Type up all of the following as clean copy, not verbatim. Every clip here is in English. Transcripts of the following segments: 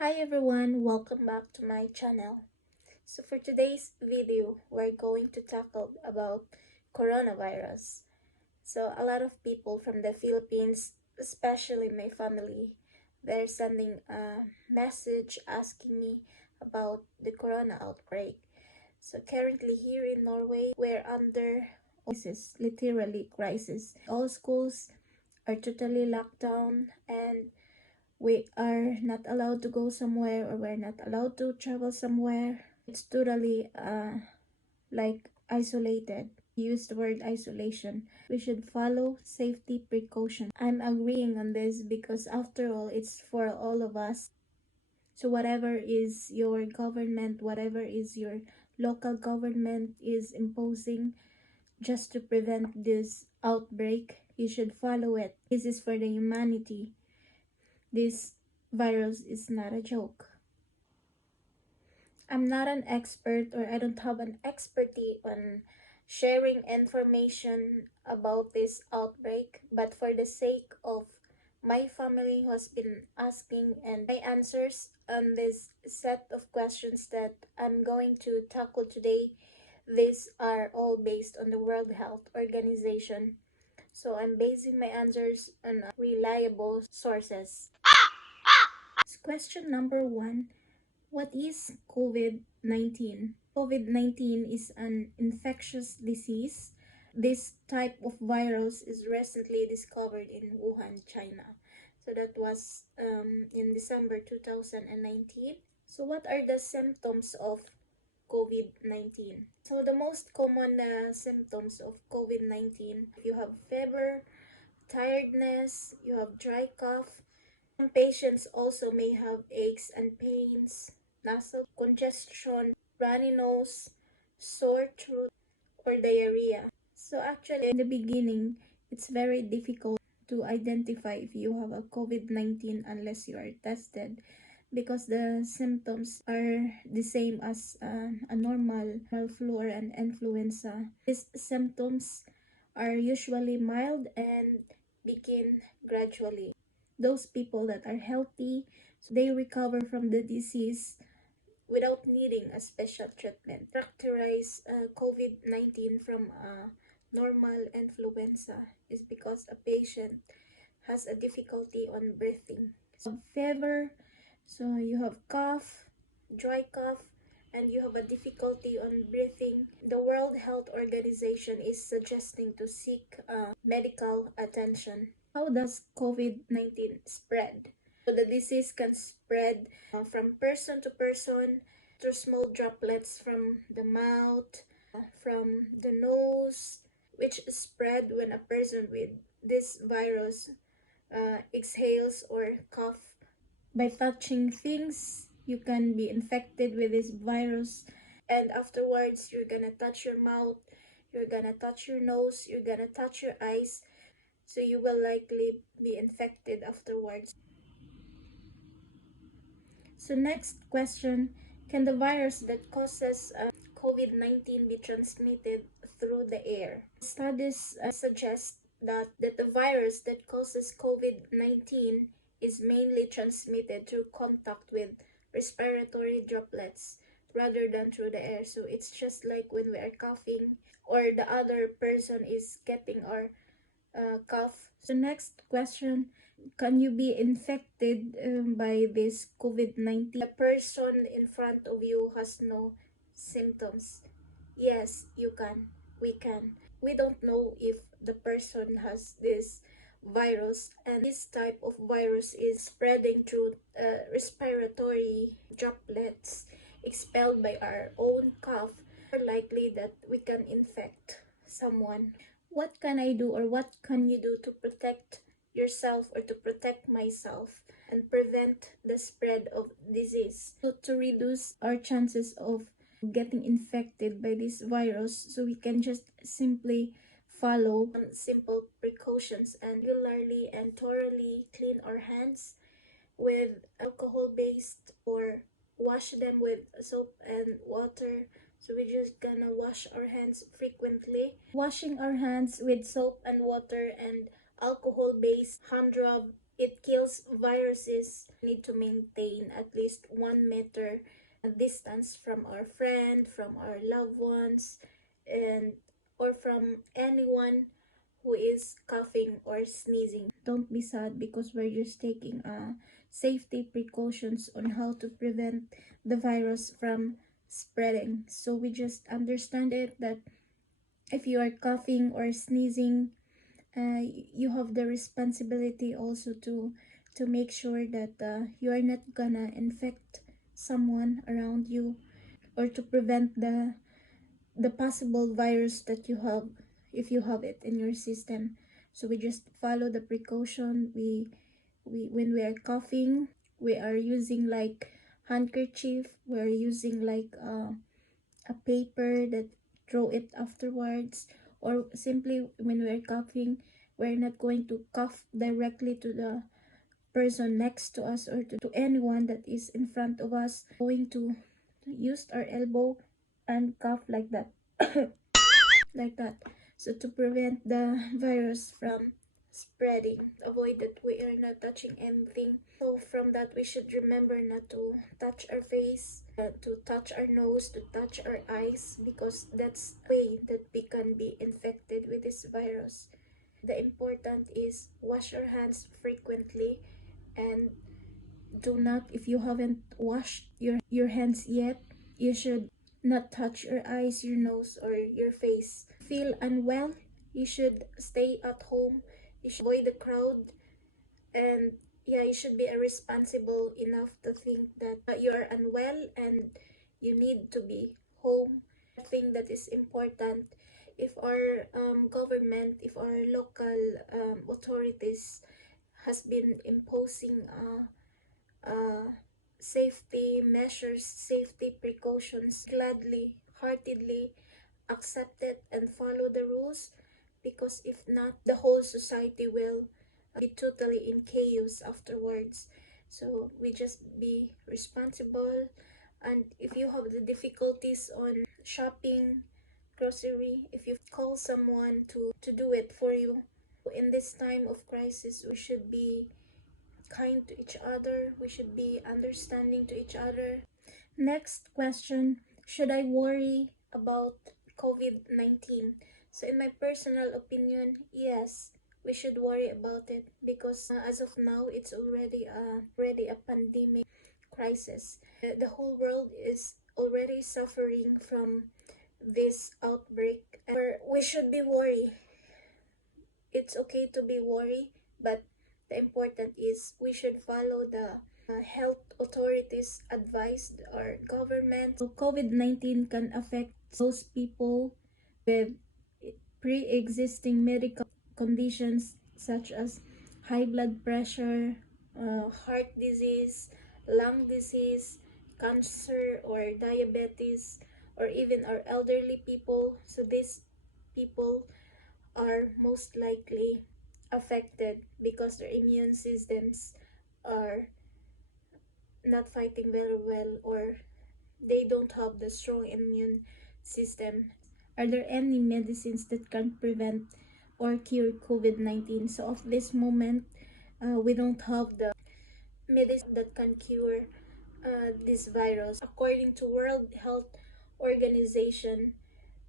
Hi everyone, welcome back to my channel. So for today's video, we're going to tackle about coronavirus. So a lot of people from the Philippines, especially my family, they're sending a message asking me about the corona outbreak. So currently here in Norway, we're under crisis, literally crisis. All schools are totally locked down and we are not allowed to go somewhere or we're not allowed to travel somewhere. It's totally like isolated. Use the word isolation. We should follow safety precautions. I'm agreeing on this because after all, it's for all of us. So whatever is your government, whatever is your local government is imposing just to prevent this outbreak, you should follow it. This is for the humanity. This virus is not a joke. I'm not an expert or I don't have an expertise on sharing information about this outbreak, but for the sake of my family who has been asking and my answers on this set of questions that I'm going to tackle today, these are all based on the World Health Organization. So I'm basing my answers on reliable sources. Question number one. What is COVID-19? COVID-19 is an infectious disease. This type of virus is recently discovered in Wuhan, China. So that was in December 2019. So what are the symptoms of COVID-19? So the most common symptoms of COVID-19, you have fever, tiredness, you have dry cough. Some patients also may have aches and pains, nasal congestion, runny nose, sore throat, or diarrhea. So actually, in the beginning, it's very difficult to identify if you have a COVID-19 unless you are tested because the symptoms are the same as a normal flu or an influenza. These symptoms are usually mild and begin gradually. Those people that are healthy, so they recover from the disease without needing a special treatment. Characterize COVID-19 from a normal influenza is because a patient has a difficulty on breathing. So fever, so you have cough, dry cough, and you have a difficulty on breathing. The World Health Organization is suggesting to seek medical attention. How does COVID-19 spread? So the disease can spread from person to person through small droplets from the mouth, from the nose, which spread when a person with this virus exhales or cough. By touching things, you can be infected with this virus, and afterwards you're gonna touch your mouth, you're gonna touch your nose, you're gonna touch your eyes, so you will likely be infected afterwards. So next question, can the virus that causes COVID-19 be transmitted through the air? Studies suggest that the virus that causes COVID-19 is mainly transmitted through contact with respiratory droplets rather than through the air. So it's just like when we are coughing or the other person is getting our cough. So next question, can you be infected by this COVID-19? The person in front of you has no symptoms. Yes, you can. We can. We don't know if the person has this virus, and this type of virus is spreading through respiratory droplets expelled by our own cough. More likely that we can infect someone. What can I do or what can you do to protect yourself or to protect myself and prevent the spread of disease? So to reduce our chances of getting infected by this virus, so we can just simply follow some simple precautions and regularly and thoroughly clean our hands with alcohol based or wash them with soap and water. So we're just gonna wash our hands frequently. Washing our hands with soap and water and alcohol based hand rub, it kills viruses need to maintain at least 1 meter distance from our friend, from our loved ones, and or from anyone who is coughing or sneezing. Don't be sad because we're just taking safety precautions on how to prevent the virus from spreading. So we just understand it that if you are coughing or sneezing, you have the responsibility also to make sure that you are not gonna infect someone around you, or to prevent the possible virus that you have if you have it in your system. So we just follow the precaution. We when we are coughing, we are using like handkerchief, we're using like a paper that throw it afterwards, or simply when we're coughing, we're not going to cough directly to the person next to us or to anyone that is in front of us. Going to use our elbow and cough like that. Like that, so to prevent the virus from spreading, avoid that we are not touching anything. So from that, we should remember not to touch our face, to touch our nose, to touch our eyes, because that's the way that we can be infected with this virus. The important is wash your hands frequently, and do not, if you haven't washed your hands yet, you should not touch your eyes, your nose, or your face. Feel unwell, you should stay at home. You should avoid the crowd, and yeah, you should be responsible enough to think that you are unwell and you need to be home. I think that is important. If our government, if our local authorities has been imposing uh, safety measures, safety precautions, gladly, heartedly accept it and follow the rules, because if not, the whole society will be totally in chaos afterwards. So we just be responsible, and if you have the difficulties on shopping, grocery, if you call someone to do it for you. In this time of crisis, we should be kind to each other, we should be understanding to each other. Next question: should I worry about COVID 19? So, in my personal opinion, yes, we should worry about it, because as of now, it's already a pandemic crisis. The whole world is already suffering from this outbreak. We should be worried. It's okay to be worried, but the important is we should follow the health authorities advice, our government. So COVID-19 can affect those people with pre-existing medical conditions such as high blood pressure, heart disease, lung disease, cancer, or diabetes, or even our elderly people. So these people are most likely affected because their immune systems are not fighting very well, or they don't have the strong immune system. Are there any medicines that can prevent or cure COVID-19? So, of this moment, we don't have the medicine that can cure this virus. According to World Health Organization,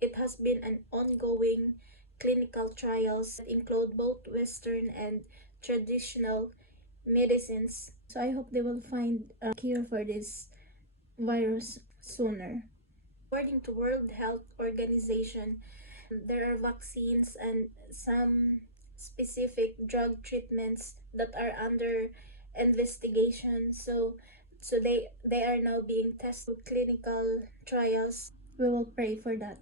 it has been an ongoing clinical trials that include both Western and traditional medicines. So I hope they will find a cure for this virus sooner. According to World Health Organization, there are vaccines and some specific drug treatments that are under investigation. So they are now being tested with clinical trials. We will pray for that.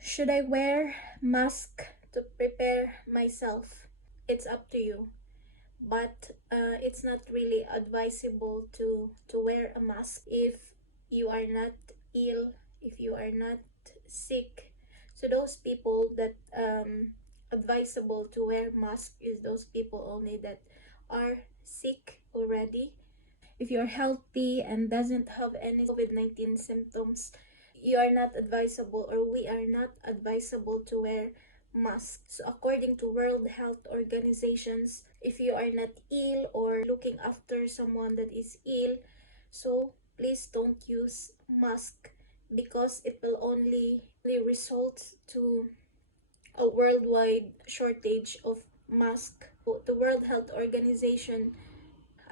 Should I wear mask to prepare myself? It's up to you, but it's not really advisable to wear a mask if you are not ill, if you are not sick. So those people that advisable to wear mask is those people only that are sick already. If you're healthy and doesn't have any COVID-19 symptoms, you are not advisable, or we are not advisable to wear mask. So according to World Health Organizations, if you are not ill or looking after someone that is ill, so please don't use mask because it will only result to a worldwide shortage of mask. So the World Health Organization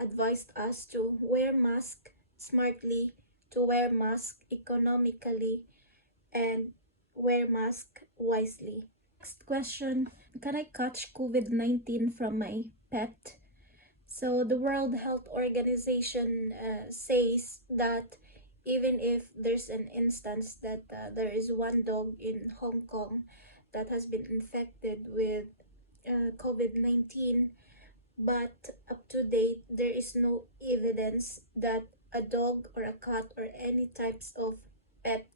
advised us to wear mask smartly, to wear mask economically, and wear mask wisely. Next question, can I catch COVID-19 from my pet? So the World Health Organization says that even if there's an instance that there is one dog in Hong Kong that has been infected with COVID-19, but up to date there is no evidence that a dog or a cat or any types of pet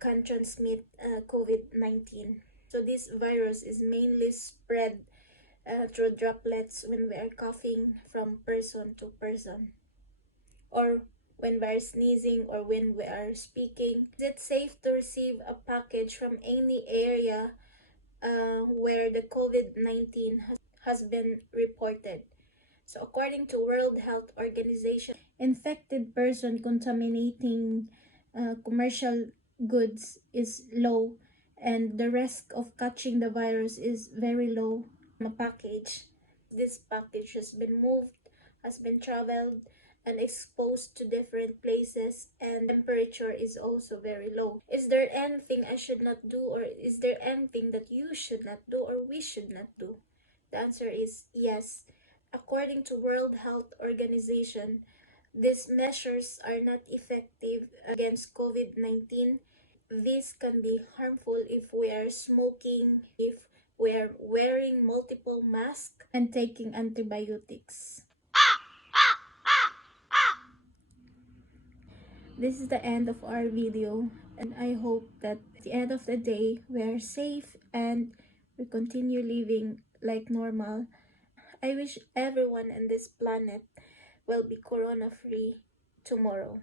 can transmit COVID-19. So this virus is mainly spread through droplets when we are coughing from person to person, or when we are sneezing, or when we are speaking. Is it safe to receive a package from any area where the COVID-19 has been reported? So according to World Health Organization, infected person contaminating commercial goods is low, and the risk of catching the virus is very low. A package. This package has been moved, has been traveled, and exposed to different places, and temperature is also very low. Is there anything I should not do, or is there anything that you should not do or we should not do? The answer is yes. According to World Health Organization, these measures are not effective against COVID-19. This can be harmful if we are smoking, if we are wearing multiple masks, and taking antibiotics. This is the end of our video, and I hope that at the end of the day we are safe and we continue living like normal. I wish everyone on this planet will be corona free tomorrow.